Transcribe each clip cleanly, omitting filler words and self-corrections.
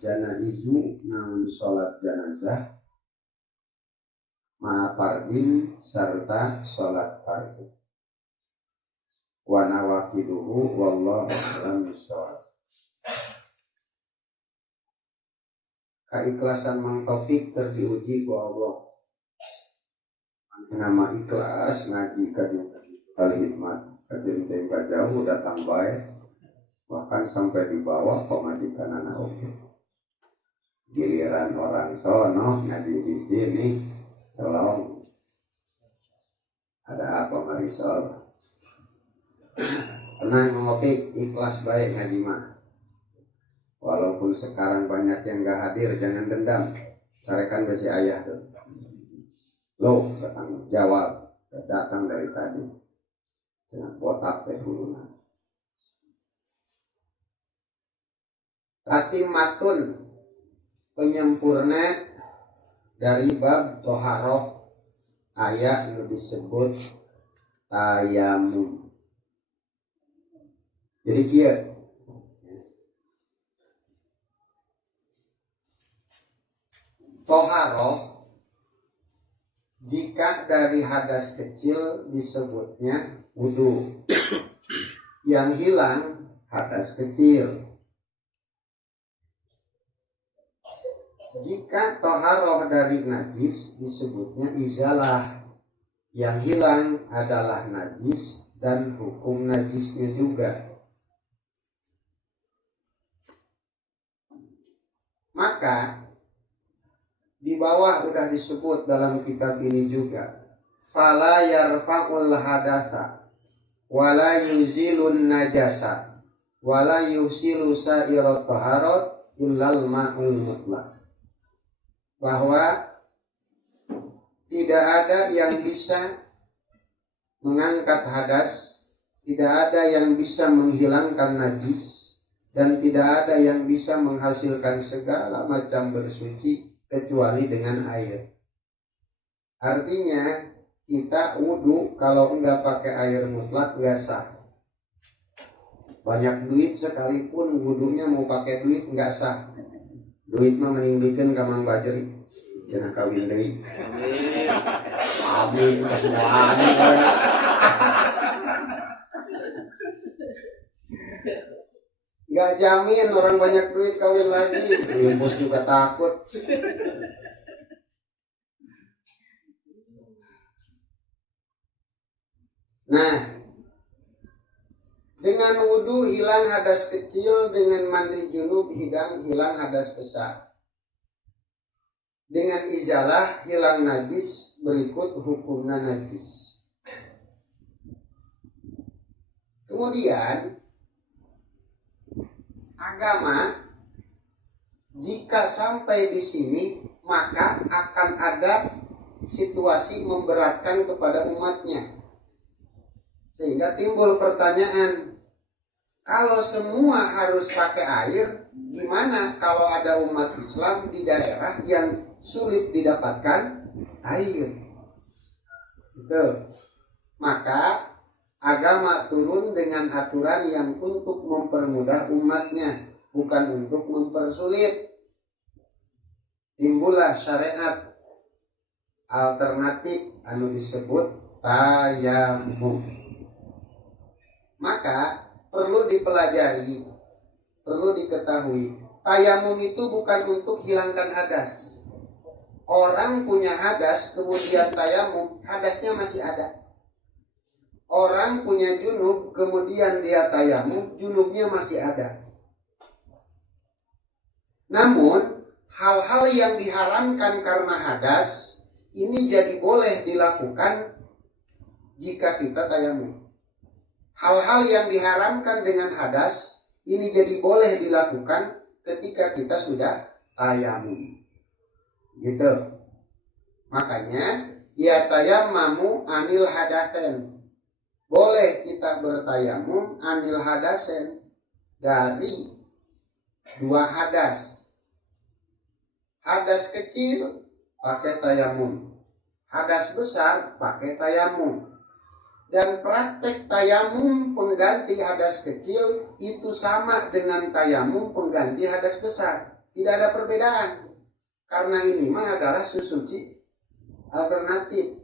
janaizu naun sholat janazah ma'afardin serta sholat fardu wa nawaqiduhu wallahu a'lam bishawab. Keikhlasan Mang Taufik terdiuji ku Allah. Nama ikhlas ngaji kajian al-hikmat kajian tengah jauh datang baik bahkan sampai di bawah pemajikan anak oke. Giliran orang sono ngaji di sini tolong ada apa Marisol? Tenang ngopi ikhlas baik ngaji mah. Walaupun sekarang banyak yang gak hadir jangan dendam. Carikan besi ayah tuh. Lo datang jawab datang dari tadi. Jangan botak teh hulunan. Tatimatun penyempurna dari bab toharoh ayat yang disebut tayamum. Jadi kieu toharoh jika dari hadas kecil disebutnya wudu. Yang hilang hadas kecil. Jika toharoh dari najis disebutnya izalah. Yang hilang adalah najis dan hukum najisnya juga. Maka di bawah sudah disebut dalam kitab ini juga. Fala yarfa'ul hadatha wala yuzilun najasa wala yusilu sa'irat taharat illal ma'ul mutlaq. Bahwa tidak ada yang bisa mengangkat hadas, tidak ada yang bisa menghilangkan najis, dan tidak ada yang bisa menghasilkan segala macam bersuci kecuali dengan air. Artinya kita wudu kalau enggak pakai air mutlak enggak sah. Banyak duit sekalipun wudunya mau pakai duit enggak sah. Duit mah mending bikin ka Mang Bajri. Cenah kawin deui. Amin kasuhan. Enggak jamin orang banyak duit kawin lagi. Bos juga takut. Nah, dengan wudu hilang hadas kecil, dengan mandi junub hilang hadas besar. Dengan izalah hilang najis, berikut hukumnya najis. Kemudian agama jika sampai di sini maka akan ada situasi memberatkan kepada umatnya. Sehingga timbul pertanyaan, kalau semua harus pakai air, gimana kalau ada umat Islam di daerah yang sulit didapatkan air? Gitu. Maka agama turun dengan aturan yang untuk mempermudah umatnya, bukan untuk mempersulit. Timbullah syariat alternatif anu disebut tayamum. Maka perlu dipelajari, perlu diketahui, tayamum itu bukan untuk hilangkan hadas. Orang punya hadas kemudian tayamum, hadasnya masih ada. Orang punya junub kemudian dia tayamum, junubnya masih ada. Namun hal-hal yang diharamkan karena hadas ini jadi boleh dilakukan jika kita tayamum. Hal-hal yang diharamkan dengan hadas ini jadi boleh dilakukan ketika kita sudah tayamum. Gitu. Makanya ya tayammamu anil hadasen. Boleh kita bertayamum anil hadasen dari dua hadas. Hadas kecil pakai tayamum. Hadas besar pakai tayamum. Dan praktek tayamum pengganti hadas kecil itu sama dengan tayamum pengganti hadas besar. Tidak ada perbedaan. Karena ini mah adalah suci alternatif.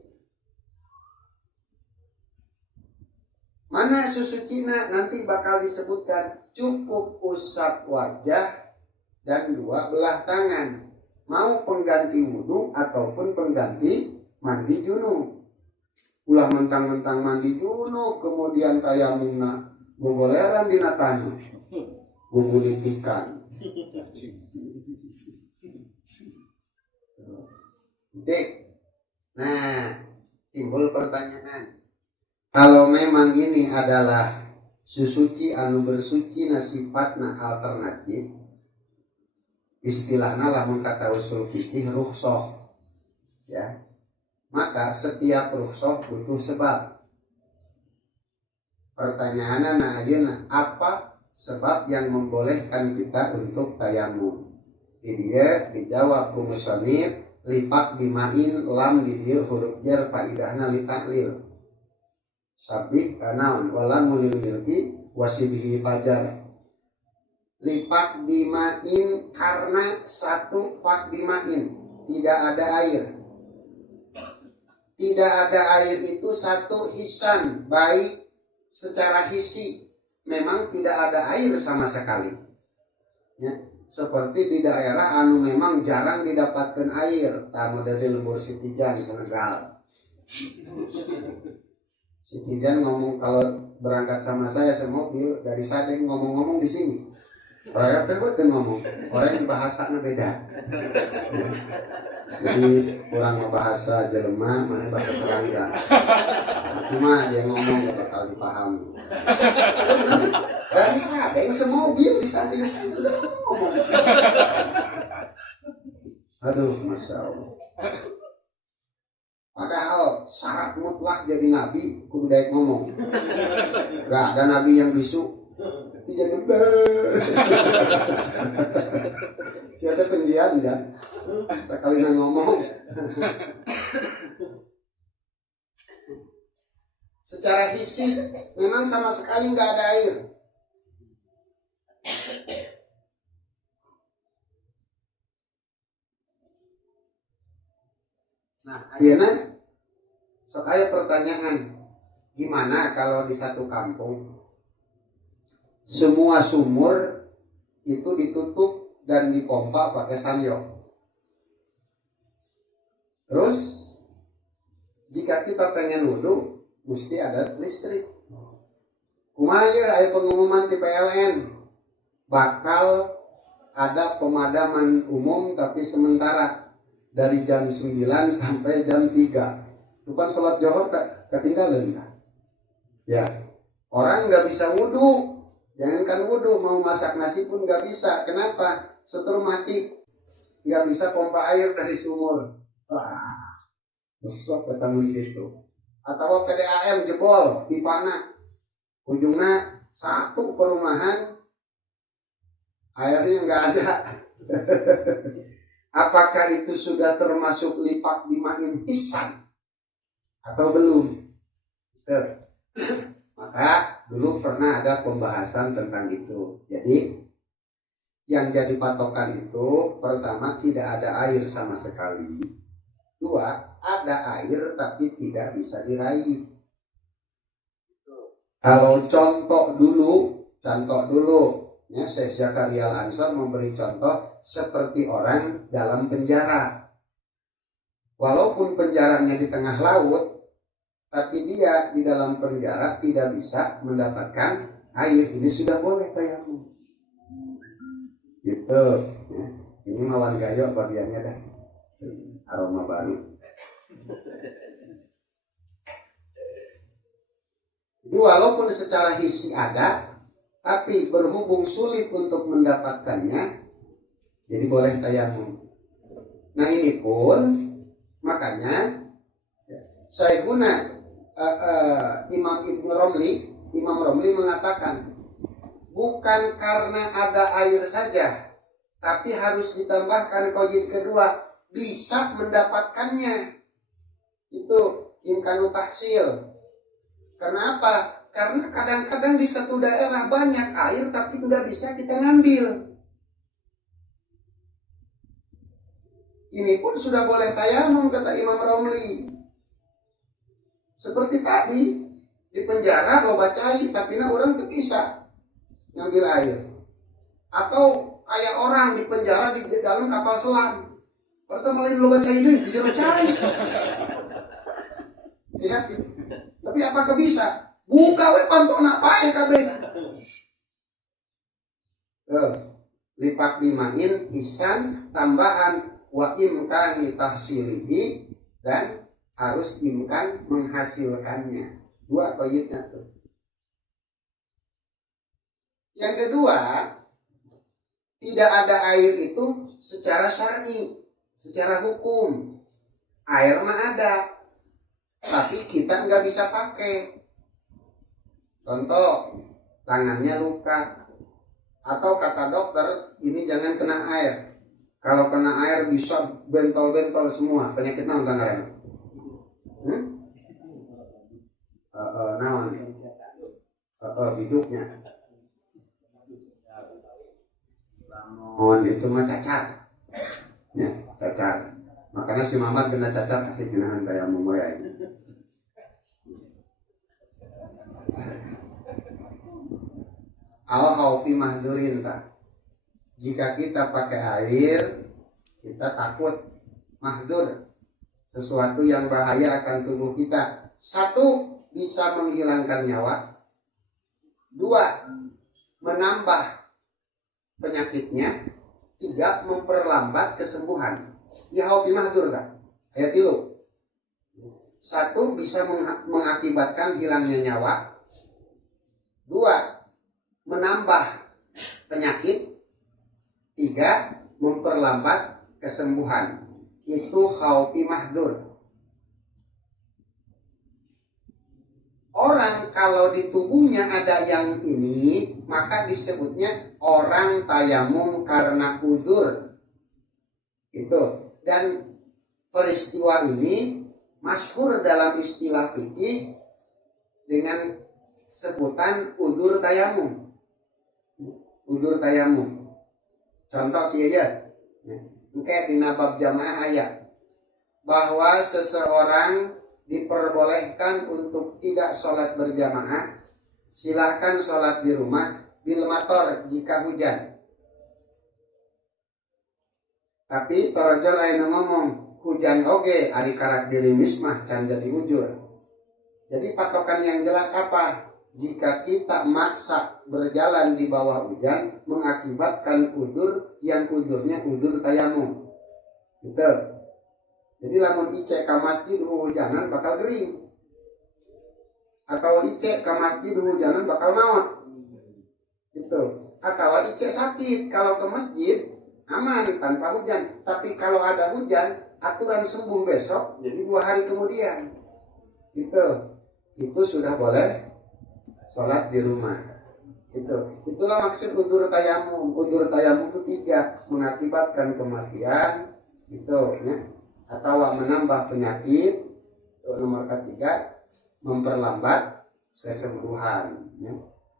Mana susucina nanti bakal disebutkan. Cukup usap wajah dan 2 belah tangan. Mau pengganti wudhu ataupun pengganti mandi junub. Ulah mentang-mentang mandi junub kemudian tayamumna boboleran dina tanah. Bubulitikan. Nah, timbul pertanyaan. Kalau memang ini adalah susuci anu bersuci sifatna alternatif, istilahna lamun kata usul fikih rukhsah, ya, maka setiap rukhsah butuh sebab. Pertanyaanna ayeuna apa sebab yang membolehkan kita untuk tayamum? Dia dijawab ku musannif lipak bimain lam di dieu huruf jar faidahna li ta'lil. Sabih kanaun walan mulil milki wasibihi fajar. Lipak bimain karena satu fak bimain tidak ada air. Tidak ada air itu satu hisan, baik secara hisi memang tidak ada air sama sekali, ya, seperti di daerah anu memang jarang didapatkan air, tamu dari lembur Sitijan di Senegal. Sitijan ngomong kalau berangkat sama saya semobil dari Sadeng ngomong-ngomong di sini, orang apa ngomong, orang bahasanya beda. Jadi kurang bahasa Jerman, mana bahasa Serangga. Cuma dia ngomong gak bakal dipahami. Dari Sadeng semobil di samping saya udah ngomong. Aduh, Masya Allah. Padahal syarat mutlak jadi nabi kudu daek ngomong. Gak ada nabi yang bisu. Jadi siapa penjian ya? Sekali ngomong. Secara hisi memang sama sekali nggak ada air. Nah, ayeuna sok aya pertanyaan, gimana kalau di satu kampung semua sumur itu ditutup dan dipompa pakai sanyo. Terus jika kita pengen wudhu mesti ada listrik. Kumaha aya pengumuman di PLN bakal ada pemadaman umum tapi sementara dari jam 9 sampai jam 3. Itu kan sholat Johor ketinggalan kan? Ya, orang nggak bisa wudhu. Jangankan wudhu, mau masak nasi pun nggak bisa. Kenapa? Setur mati, nggak bisa pompa air dari sumur. Wah, besok ketemu gitu. Atau PDAM jebol pipana, ujungnya satu perumahan airnya nggak ada. Apakah itu sudah termasuk lipak bimain hisan atau belum? Maka dulu pernah ada pembahasan tentang itu. Jadi yang jadi patokan itu pertama tidak ada air sama sekali. 2, ada air tapi tidak bisa diraih. Kalau contoh dulu ya, Syekh Zakaria Al-Ansor memberi contoh seperti orang dalam penjara. Walaupun penjaranya di tengah laut, tapi dia di dalam penjara tidak bisa mendapatkan air. Ini sudah boleh tayamum. Gitu. Ya. Ini mawan gayo bagiannya dah. Aroma baru. Jadi walaupun secara hisi ada, tapi berhubung sulit untuk mendapatkannya, jadi boleh tayamum. Nah ini pun makanya Syekhuna Imam Romli mengatakan bukan karena ada air saja, tapi harus ditambahkan qaid kedua, bisa mendapatkannya. Itu imkanu tahsil. Karena apa? Karena kadang-kadang di satu daerah banyak air tapi nggak bisa kita ngambil. Ini pun sudah boleh tayamum kata Imam Romli. Seperti tadi di penjara loba cai tapi orang tuh bisa ngambil air. Atau kayak orang di penjara di dalam kapal selam. Pertama lain loba cai deh di jero cai. Ya. Tapi apakah bisa? Buka we pantona pae kabeh. Lipat dimain isan tambahan wa imkani tahsilihi dan harus imkan menghasilkannya. Dua qaidnya tuh. Yang kedua, tidak ada air itu secara syar'i, secara hukum. Air mah ada, tapi kita nggak bisa pakai. Contoh, tangannya luka, atau kata dokter ini jangan kena air. Kalau kena air bisa bentol-bentol semua penyakit naon tangan. Naon? Hidupnya. Oh, itu mah cacar. Ya, cacar. Makanya si Mamat kena cacar kasih kenahan kayak mumoya ini. Al-haufi mahdurin ta. Jika kita pakai air, kita takut mahdur, sesuatu yang bahaya akan tubuh kita. Satu, bisa menghilangkan nyawa. Dua, menambah penyakitnya. Tiga, memperlambat kesembuhan. Ya haufi mahdur kan? Ayat 3. Satu, bisa mengakibatkan hilangnya nyawa. Dua, menambah penyakit. Tiga, memperlambat kesembuhan. Itu haufi mahdur. Orang kalau di tubuhnya ada yang ini, maka disebutnya orang tayamum karena udzur. Itu. Dan peristiwa ini masyhur dalam istilah fikih dengan sebutan udzur tayamum. Udzur tayamum. Contoh kieu ya. Engke dina bab jamaah aya bahwa seseorang diperbolehkan untuk tidak sholat berjamaah, silahkan sholat di rumah bil mator jika hujan. Tapi torojol aya ngomong hujan oge ari karak dirimis mah can jadi ujur. Jadi patokan yang jelas apa? Jika kita maksa berjalan di bawah hujan mengakibatkan udzur yang udzurnya udzur tayamum. Gitu. Jadi lamun icek ka masjid hujanan bakal gering. Atau icek ka masjid hujanan bakal maot. Gitu. Atau icek sakit kalau ke masjid aman tanpa hujan. Tapi kalau ada hujan aturan sembuh besok jadi 2 hari kemudian. Gitu. Itu sudah boleh sholat di rumah. Itulah maksud udzur tayamum. Udzur tayamum itu 3, mengakibatkan kematian, gitu ya. Atau menambah penyakit. Nomor ketiga, memperlambat kesembuhan ya.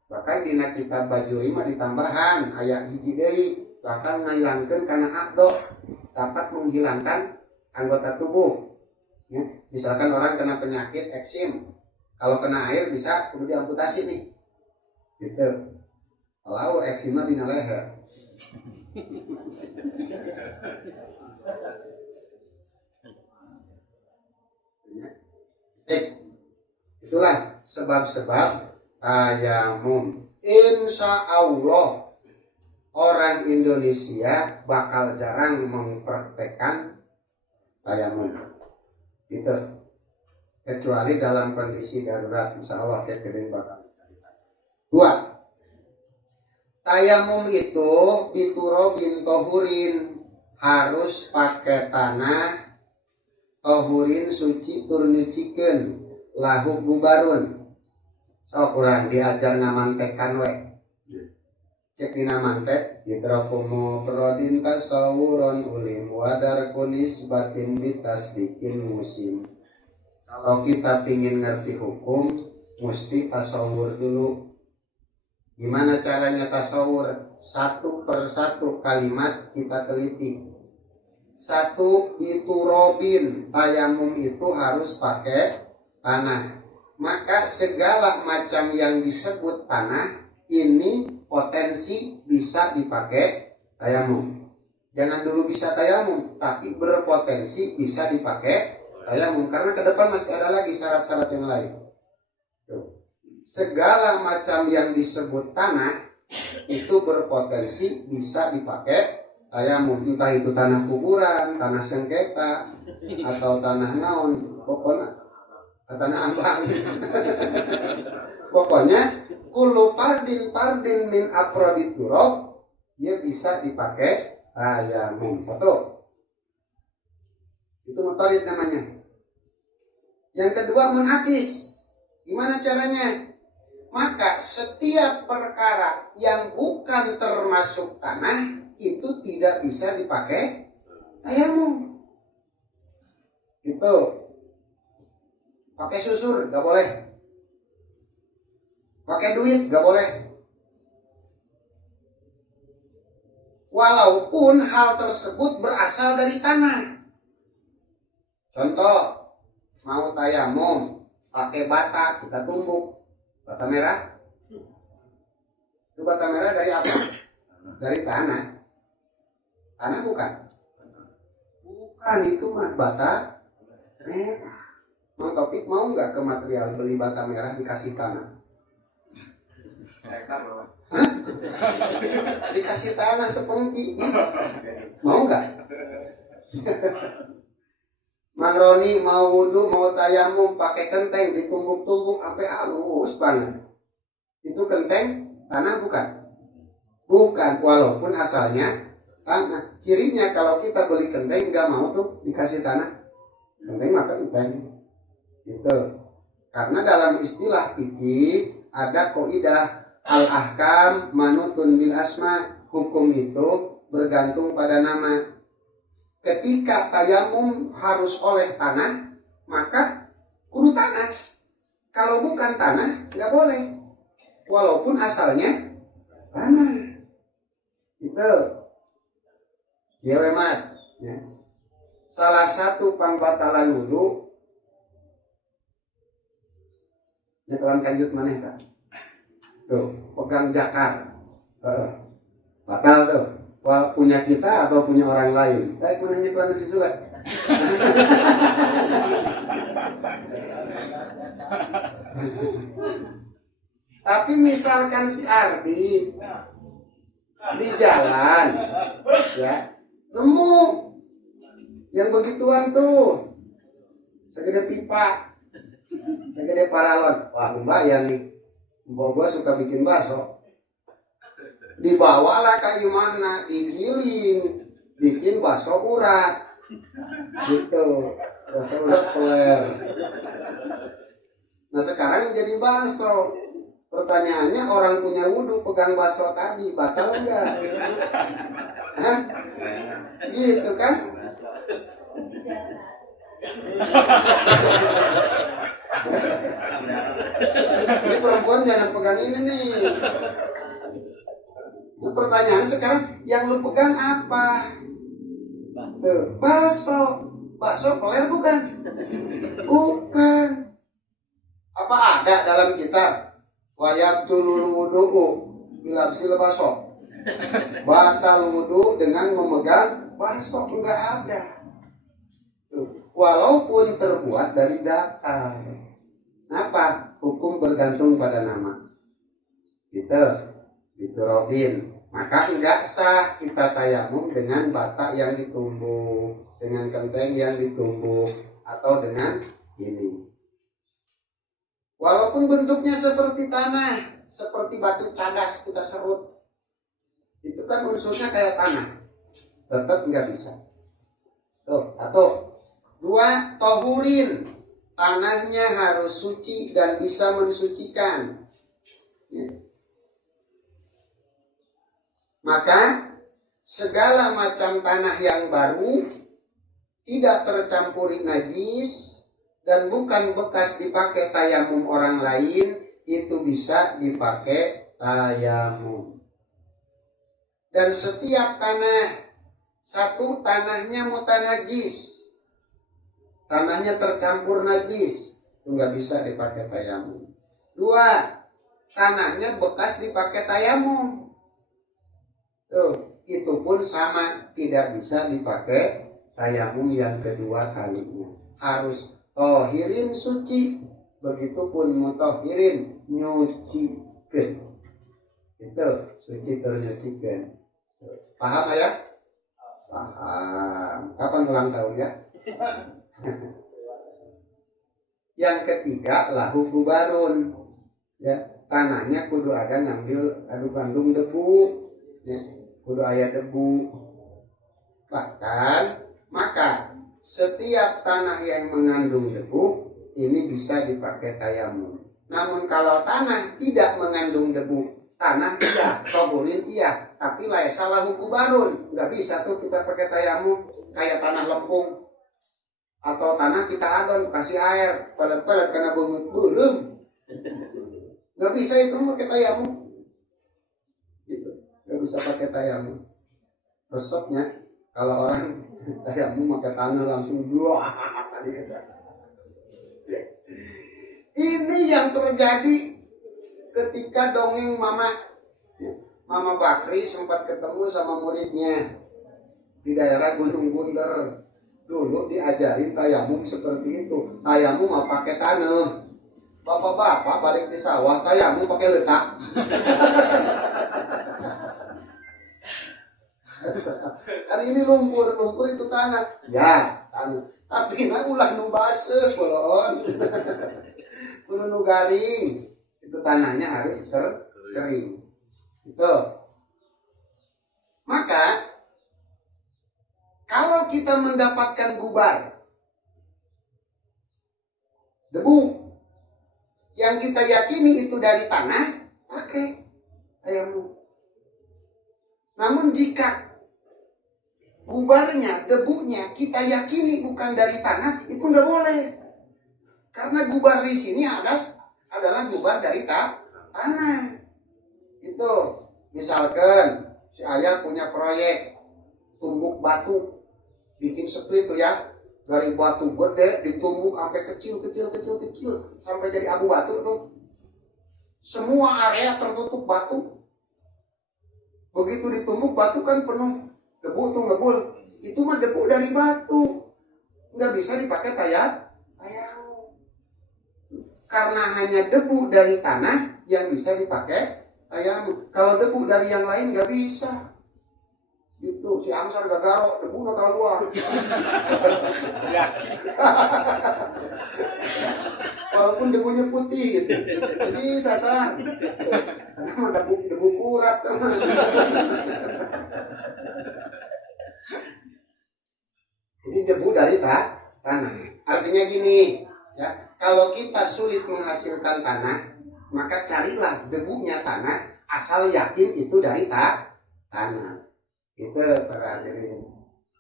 Bahkan di kitab Bajuri mah ditambahan ayat hiji deui, bahkan ngilangkeun kana akdo, dapat menghilangkan anggota tubuh ya. Misalkan orang kena penyakit eksim, kalau kena air bisa kudu diamputasi nih gitu. Kalau eksimnya dina leher itulah sebab-sebab tayamum. Insya Allah orang Indonesia bakal jarang mempraktekkan tayamum gitu, kecuali dalam kondisi darurat. Insya Allah kedeng bakal. 2, tayamum itu biturobin tohurin, harus pakai tanah tohurin suci tur nyucikeun lahu gubarun. So kurang diajar ngamantekan we. Cek dina mantek hidrokumu prodin tasawuron ulim wadar kunis batin bitas bikin musim. Kalau kita pingin ngerti hukum, mesti tasawur dulu. Gimana caranya tasawur? Satu persatu kalimat kita teliti. Satu, itu robin, tayamum itu harus pakai tanah. Maka segala macam yang disebut tanah ini potensi bisa dipakai tayamum. Jangan dulu bisa tayamum, tapi berpotensi bisa dipakai tayamum. Karena ke depan masih ada lagi syarat-syarat yang lain. Segala macam yang disebut tanah itu berpotensi bisa dipakai tayamum. Entah itu tanah kuburan, tanah sengketa, atau tanah naon, pokoknya tanah abang. Pokoknya kullu pardin min afrodit turab, dia bisa dipakai tayamum. Satu, itu motorit namanya. Yang kedua menakis. Gimana caranya? Maka setiap perkara yang bukan termasuk tanah itu tidak bisa dipakai tayamum. Itu pakai susur gak boleh, pakai duit gak boleh, walaupun hal tersebut berasal dari tanah. Contoh, mau tayamum pakai bata, kita tumbuk bata merah. Itu bata merah dari apa? Dari tanah. Tanah bukan? Bukan, itu mah bata merah. Mang Topik mau nggak ke material beli bata merah dikasih tanah? Hah? Dikasih tanah sepengki? Mau nggak? Mang Roni mau wudhu, mau tayamum pakai kenteng ditumbuk-tumbuk sampai halus banget. Itu kenteng tanah bukan? Bukan, walaupun asalnya tanah. Cirinya kalau kita beli kenteng nggak mau tuh dikasih tanah. Kenteng maka kenteng. Gitu. Karena dalam istilah fikih ada kaidah al-ahkam manutun bil asma. Hukum itu bergantung pada nama. Ketika tayamum harus oleh tanah, maka kudu tanah. Kalau bukan tanah, nggak boleh. Walaupun asalnya tanah. Itu. Ya, Mat. Ya. Salah satu pembatalan wudu. Ini kawan kanjut maneh kan? Tuh, pegang jakar. Batal tuh. Punya kita atau punya orang lain? Kayak menanya kelan si surat. Tapi misalkan si Ardi di jalan, ya, nemu yang begituan tuh, segede pipa, segede paralon. Wah, lumayan nih. Mbak gua suka bikin bakso. Dibawalah kayu mana, digiling, bikin bakso urat, gitu, bakso urat peler. Nah sekarang jadi bakso. Pertanyaannya, orang punya wudhu pegang bakso tadi batal enggak? Hah? Gitu kan? Ini perempuan jangan pegang ini nih. Nah, pertanyaannya sekarang, yang lu pegang apa? Bakso. Bakso peler bukan? Bukan. Apa ada dalam kitab? Wayabtulul wudu'u bilabsil bakso. Batal wudu dengan memegang bakso, enggak ada. Walaupun terbuat dari dakar. Kenapa? Hukum bergantung pada nama. Itu Robin. Maka enggak sah kita tayamum dengan bata yang ditumbuk, dengan kenteng yang ditumbuk, atau dengan ini. Walaupun bentuknya seperti tanah, seperti batu cadas kita serut, itu kan unsurnya kayak tanah, tetap enggak bisa. Tuh, satu. Dua, tohurin, tanahnya harus suci dan bisa mensucikan. Ya. Maka segala macam tanah yang baru tidak tercampuri najis dan bukan bekas dipakai tayamum orang lain, itu bisa dipakai tayamum. Dan setiap tanah, satu, tanahnya mutanajis, tanahnya tercampur najis, itu nggak bisa dipakai tayamum. Dua, tanahnya bekas dipakai tayamum, tuh, itu pun sama, tidak bisa dipakai tayamum yang kedua kalinya. Harus tohirin suci, begitupun mutohirin nyucikan. Itu suci ternyucikan. Paham ya? Paham. Kapan ulang tahun ya? Yang ketiga, lahu gubarun. Ya, tanahnya kudu ada ngambil adu kandung debu. Ya, kudu aya debu. Bahkan maka setiap tanah yang mengandung debu ini bisa dipakai tayamum. Namun kalau tanah tidak mengandung debu, tanah iya, tohurin iya, tapi laisa lahu gubarun, nggak bisa tuh kita pakai tayamum. Kayak tanah lempung atau tanah kita adon kasih air padat-padat karena bungut burung, nggak bisa itu pakai tayamum. Gitu, nggak bisa pakai tayamum. Resepnya kalau orang tayamum pakai tanah langsung dua. Ini yang terjadi ketika dongeng Mama Bakri sempat ketemu sama muridnya di daerah Gunung Bunder. Dulu diajarin tayamum seperti itu. Tayamum mau pakai tanah. Bapak-bapak balik di sawah tayamum pakai letak. Hari ini lumpur itu tanah. Ya, tanah. Tapi na ulah nu baseuh bolon. Kudu nu garing. Itu tanahnya harus kering. Itu. Maka kalau kita mendapatkan gubar, debu yang kita yakini itu dari tanah, pakai tayamum. Namun jika gubarnya, debunya kita yakini bukan dari tanah, itu nggak boleh. Karena gubar di sini adalah gubar dari tanah. Itu misalkan si ayah punya proyek tumbuk batu, bikin split tuh ya, dari batu gede ditumbuk sampai kecil sampai jadi abu batu tuh. Semua area tertutup batu. Begitu ditumbuk batu kan penuh debu tuh ngebul. Itu mah debu dari batu, nggak bisa dipakai tayamum. Karena hanya debu dari tanah yang bisa dipakai tayamum. Kalau debu dari yang lain nggak bisa. Gitu, si Amsar gak garok, debu gak keluar. Walaupun debunya putih gitu. Jadi sasar. Karena debu kurat. Jadi debu dari tanah. Artinya gini, ya, kalau kita sulit menghasilkan tanah, maka carilah debunya tanah, asal yakin itu dari tanah. Itu para hadirin.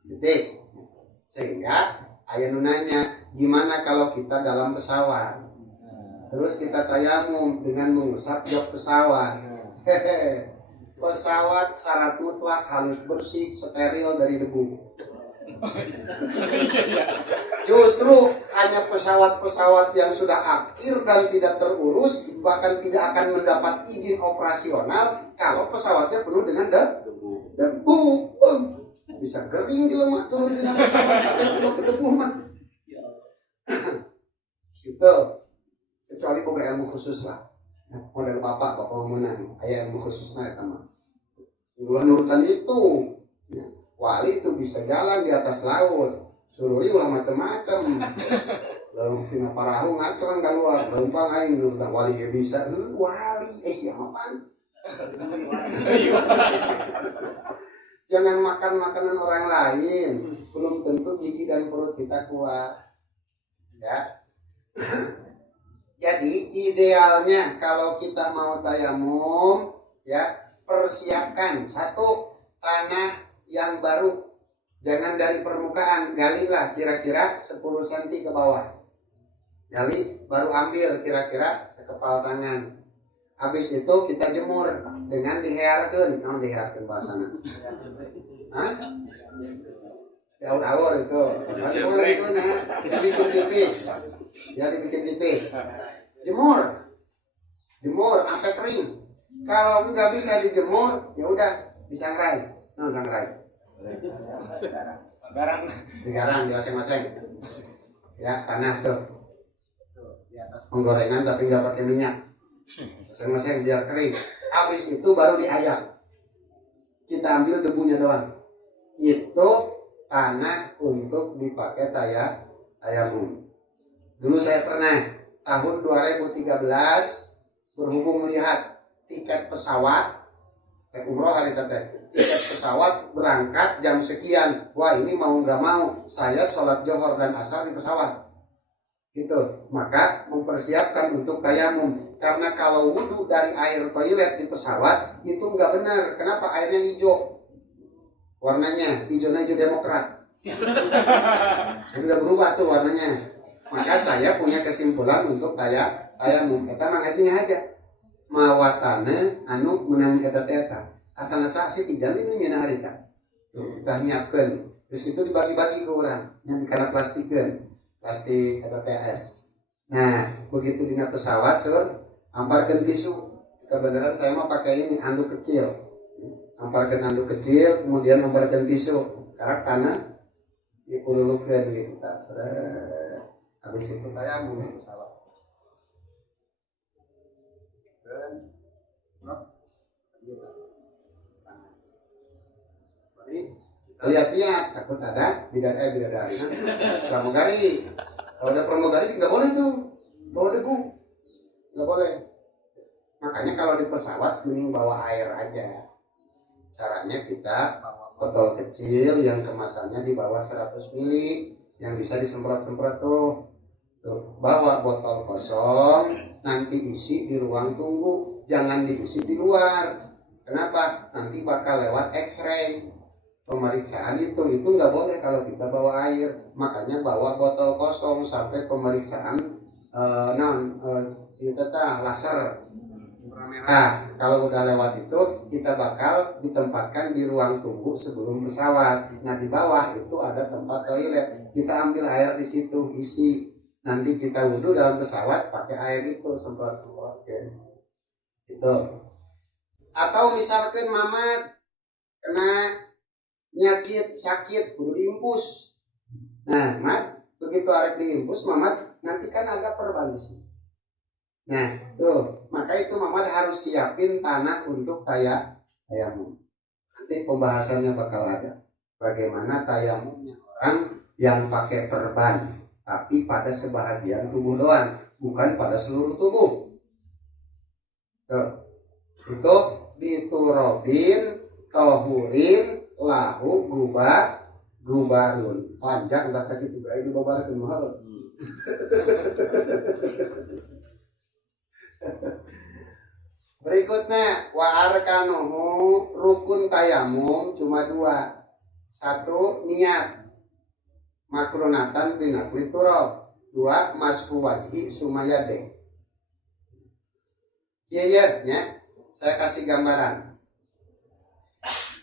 Jadi sehingga ayah nunanya, gimana kalau kita dalam pesawat, terus kita tayamum dengan mengusap jok pesawat. Pesawat syarat mutlak harus bersih, steril dari debu. Justru hanya pesawat-pesawat yang sudah akhir dan tidak terurus, bahkan tidak akan mendapat izin operasional kalau pesawatnya penuh dengan debu. Bisa kering di lemak turun di pesawat sampai debu mah. Gitu. Kecuali boga ilmu khusus lah. Model bapak menang. Ayah ilmu khususnya ya mah. Nurutan itu. Wali itu bisa jalan di atas laut. Sururi ulah macam-macam. Lalu tina parahu ngaceran keluar. Lempang aing nurutan wali gak bisa. Wali siapa pan? Jangan makan makanan orang lain, belum tentu gigi dan perut kita kuat. Ya. Jadi idealnya kalau kita mau tayamum, ya, persiapkan satu, tanah yang baru. Jangan dari permukaan, galilah kira-kira 10 cm ke bawah. Jadi baru ambil kira-kira sekepal tangan. Habis itu kita jemur dengan dihearkeun. Naon dihearkeun bahasana? Hah? Daur-daur itu. Baru itu dibikin tipis. Ya dibikin tipis. Jemur sampai kering. Kalau nggak bisa dijemur, ya udah disangrai. Non sangrai. Digarang di masing-masing. Ya tanah tuh. Di atas penggorengan tapi nggak pakai minyak. Masing-masing biar kering. Habis itu baru diayak. Kita ambil debunya doang. Itu tanah untuk dipakai tayamum. Dulu saya pernah tahun 2013 berhubung melihat tiket pesawat umroh hari tete, tiket pesawat berangkat jam sekian. Wah ini mau nggak mau saya sholat johor dan asar di pesawat. Gitu. Maka mempersiapkan untuk tayamum. Karena kalau wudhu dari air toilet di pesawat itu nggak benar. Kenapa? Airnya hijau. Warnanya hijaunya hijau Demokrat. Sudah berubah tuh warnanya. Maka saya punya kesimpulan untuk tayamum. Kita mangajinya aja. Mawatane anu menang eta asal-asal sih dijamin nya harita. Tuh, udah nyiapkeun. Terus itu dibagi-bagi ke orang yang karena plastik eta TS. Nah, begitu dina pesawat sur, amparkeun tisu. Kebenaran saya mah pakai ini anduk kecil. Amparkeun anduk kecil, kemudian amparkeun tisu. Karak tanah dikululukeun gitu tah. Habis itu tayamum di pesawat. Lihat-lihat takut ada bidadari pramugari. Kalau ada pramugari nggak boleh tuh bawa debu, nggak boleh. Makanya kalau di pesawat mending bawa air aja. Caranya kita botol kecil yang kemasannya di bawah 100 ml yang bisa disemprot-semprot tuh. Bawa botol kosong, nanti isi di ruang tunggu, jangan diisi di luar. Kenapa? Nanti bakal lewat X-ray. Pemeriksaan itu nggak boleh kalau kita bawa air. Makanya bawa botol kosong sampai pemeriksaan laser. Nah, kalau udah lewat itu kita bakal ditempatkan di ruang tunggu sebelum pesawat. Nah, di bawah itu ada tempat toilet. Kita ambil air di situ, isi. Nanti kita wudhu dalam pesawat pakai air itu semprot-semprot itu. Atau misalkan Mamat kena nyakit sakit kudu diimpus. Nah, Mat, begitu arek diimpus Mamat nanti kan agak perbandis. Nah, tuh, maka itu Mamat harus siapin tanah untuk tayamum. Nanti pembahasannya bakal ada. Bagaimana tayamumnya orang yang pakai perban, tapi pada sebahagian tubuh doang, bukan pada seluruh tubuh. Tuh, itu diturobin, tohurin, lahu, gubarun. Panjang tak sakit juga ini babarkan mahal. Berikutnya wa arkanuhu, rukun tayamum cuma 2. 1 niat makrunatan binakli turab. 2 mashu wajhi sumayade. Iya nya saya kasih gambaran.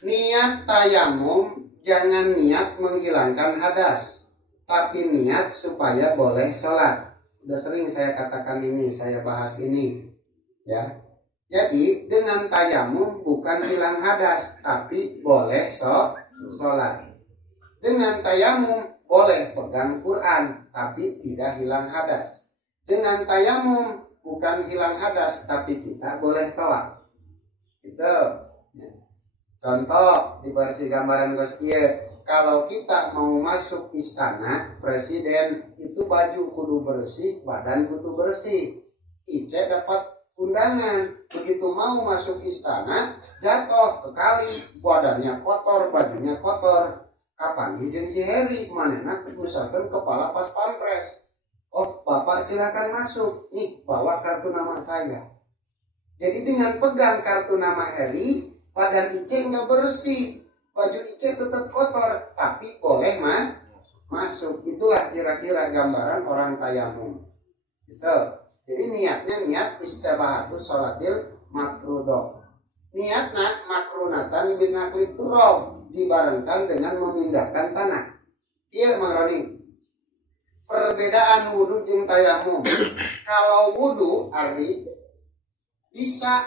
Niat tayamum jangan niat menghilangkan hadas, tapi niat supaya boleh sholat. Udah sering saya katakan ini, saya bahas ini ya. Jadi dengan tayamum bukan hilang hadas, tapi boleh sholat. Dengan tayamum boleh pegang Quran, tapi tidak hilang hadas. Dengan tayamum bukan hilang hadas, tapi kita boleh tawaf. Itu. Contoh di versi gambaran Goskia, kalau kita mau masuk istana presiden itu baju kudu bersih, badan kudu bersih. Ice dapat undangan, begitu mau masuk istana jatuh ke kali, badannya kotor, bajunya kotor. Kapan izin si Heri manehna misalkan kepala pas pampres. Oh bapak silakan masuk, nih bawa kartu nama saya. Jadi dengan pegang kartu nama Heri, badan Ice nggak bersih, baju Ice tetap kotor, tapi boleh masuk. Itulah kira-kira gambaran orang tayamum. Gitu. Jadi niatnya niat istibahatus sholatil makrudoh. Niatna makrunatan binakli turab, dibarengkan dengan memindahkan tanah. Iya Mang Roni. Perbedaan wudu jeung tayamum. Kalau wudu arti bisa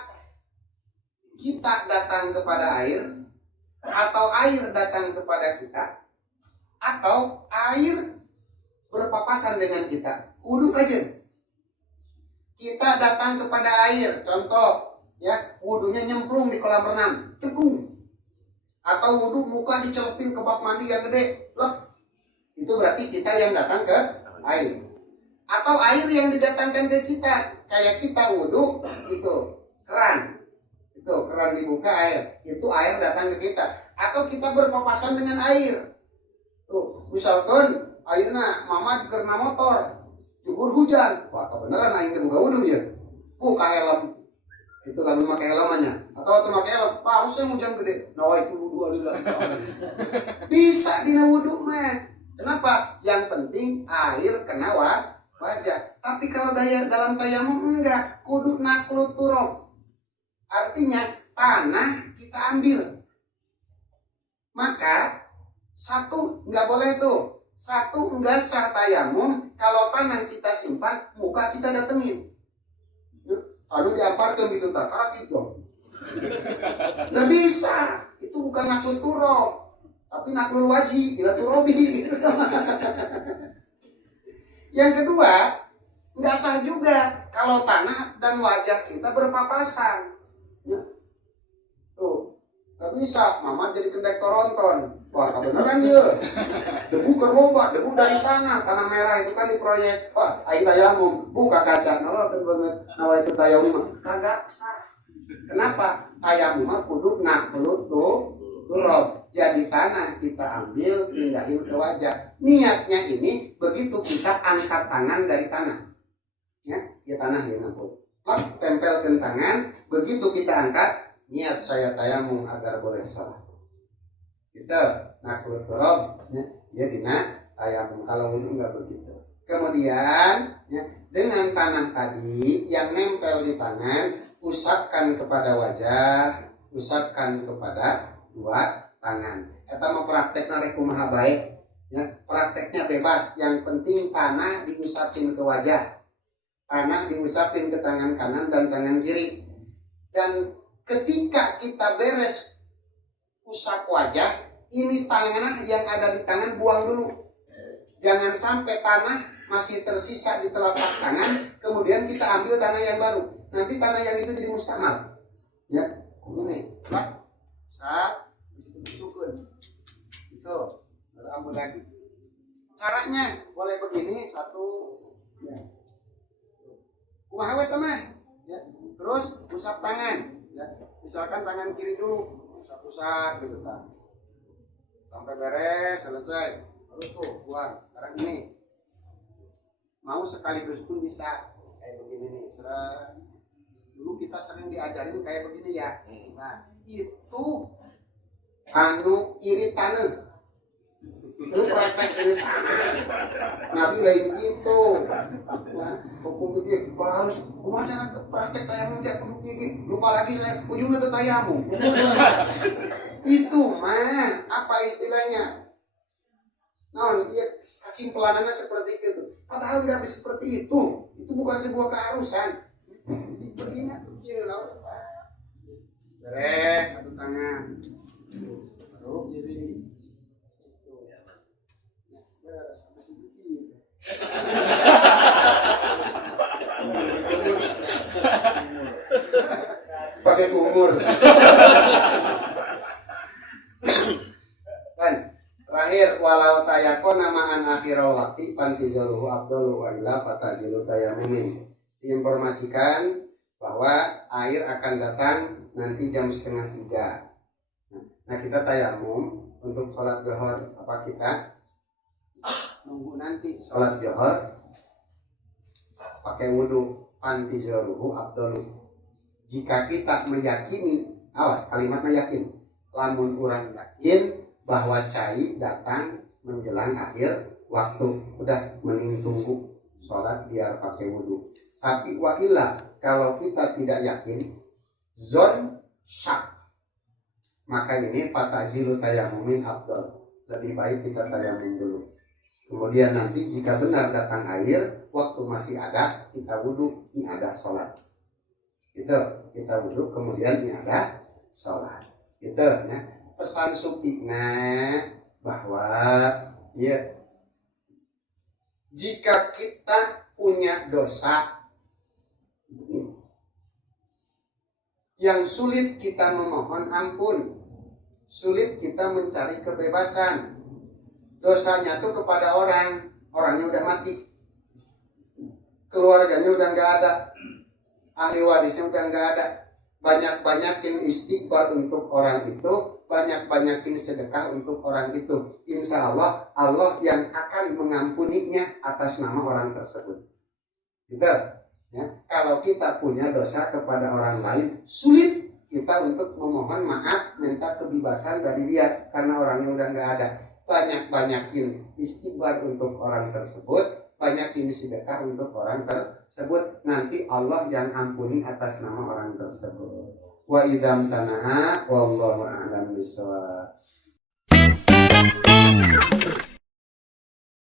kita datang kepada air atau air datang kepada kita atau air berpapasan dengan kita. Wudu aja. Kita datang kepada air, contoh ya, wudunya nyemplung di kolam renang, cemplung. Atau wudu muka dicelupin ke bak mandi yang gede, lep. Itu berarti kita yang datang ke air. Atau air yang didatangkan ke kita, kayak kita wudu itu keran. Itu keran dibuka air, itu air datang ke kita. Atau kita berpapasan dengan air. Tuh, misalkan airnya mama karena motor, jebur hujan, wah beneran aing buka wudu ya. Buka helm. Itu kan memakai helmannya. Atau pakai helm, Pak harusnya hujan gede. Nah itu wudu ada. Bisa dina wudu mah. Kenapa? Yang penting air kena wajah. Tapi kalau dalam tayamum enggak, kudu naklu turab. Artinya tanah kita ambil. Maka satu enggak boleh tuh. Satu enggak sah tayamum kalau tanah kita simpan, muka kita datengin. Aduh diamparkan gitu tak karakit dong. Nggak bisa. Itu bukan naklu turab. Tapi naklul wajhi ila turobi. Yang kedua, nggak sah juga kalau tanah dan wajah kita berpapasan. Ya. Tuh, nggak bisa. Mama jadi kondektor nonton. Wah, kebenaran ya. Debu kerloba, debu dari tanah merah itu kan di proyek. Wah, aing tayamum, buka kaca. Nawa itu tayamum, kagak sah. Kenapa? Tayamum kudu naklut turab. Jadi tanah kita ambil, pindahin ke wajah. Niatnya ini begitu kita angkat tangan dari tanah. Ya tanah ya nampun. Tempelkan tangan, begitu kita angkat, niat saya tayamum agar boleh salat. Kita naklut turab, ya dina tayamum. Kalau wudu enggak begitu. Kemudian ya, dengan tanah tadi yang nempel di tangan, usapkan kepada wajah, usapkan kepada dua tangan. Eta mah praktekna rek kumaha bae. Ya, prakteknya bebas. Yang penting tanah diusapin ke wajah. Tanah diusapin ke tangan kanan dan tangan kiri. Dan ketika kita beres usap wajah, ini tangan yang ada di tangan buang dulu. Jangan sampai tanah masih tersisa di telapak tangan, kemudian kita ambil tanah yang baru. Nanti tanah yang itu jadi mustamal. Ya, ini. Usap. Tukun itu rambut lagi. Caranya boleh begini, satu ya. Kumaha we teman ya. Terus usap tangan ya. Misalkan tangan kiri dulu usap gitu kan. Sampai beres selesai. Terus tuh buang. Sekarang ini mau sekaligus pun bisa kayak begini nih. Dulu kita sering diajarin kayak begini ya. Nah, itu irit tanah itu praktek irit tanah. Nabi lain gitu. Hukum itu harus kumaha praktek tayamum jak kudu gigi. Lupa lagi saya ujungnya ke tayamum. Itu mah apa istilahnya? Non, ya kesimpulannya seperti itu. Padahal nggak seperti itu. Itu bukan sebuah keharusan. Begini tuh beres satu tangan. Baru jadi pakai kumur. Kan terakhir walau tayakon namaan akhirul waqti pantizaruhu abdalu wa illa fatajilu tayamumin. Diinformasikan bahwa air akan datang nanti jam 2:30. Nah kita tayamum untuk sholat johor. Apa kita nunggu nanti sholat johor pakai wudhu pantizaruhu abdalu. Jika kita meyakini, awas kalimatnya yakin, lamun urang yakin bahwa cai datang menjelang akhir waktu, udah mending tunggu sholat biar pakai wudhu. Tapi wailah kalau kita tidak yakin zon syak, maka ini fatajilu tayamumin afdal, lebih baik kita tayamum dulu. Kemudian nanti jika benar datang air, waktu masih ada kita wudhu, ini ada sholat. Itu kita wudhu kemudian ini ada sholat. Itu ya. Pesan supina bahwa ya, jika kita punya dosa yang sulit kita memohon ampun, sulit kita mencari kebebasan, dosanya tuh kepada orangnya udah mati, keluarganya udah nggak ada, ahli warisnya udah nggak ada, banyak-banyakin istighfar untuk orang itu, banyak-banyakin sedekah untuk orang itu, insya Allah Allah yang akan mengampuninya atas nama orang tersebut. Gitu ya. Kalau kita punya dosa kepada orang lain, sulit kita untuk memohon maaf, minta kebebasan dari dia karena orangnya udah nggak ada. Banyak-banyakin istighfar untuk orang tersebut, banyakin sedekah untuk orang tersebut, nanti Allah yang ampuni atas nama orang tersebut. Wa idam tanaha wallahu a'lam bishawab.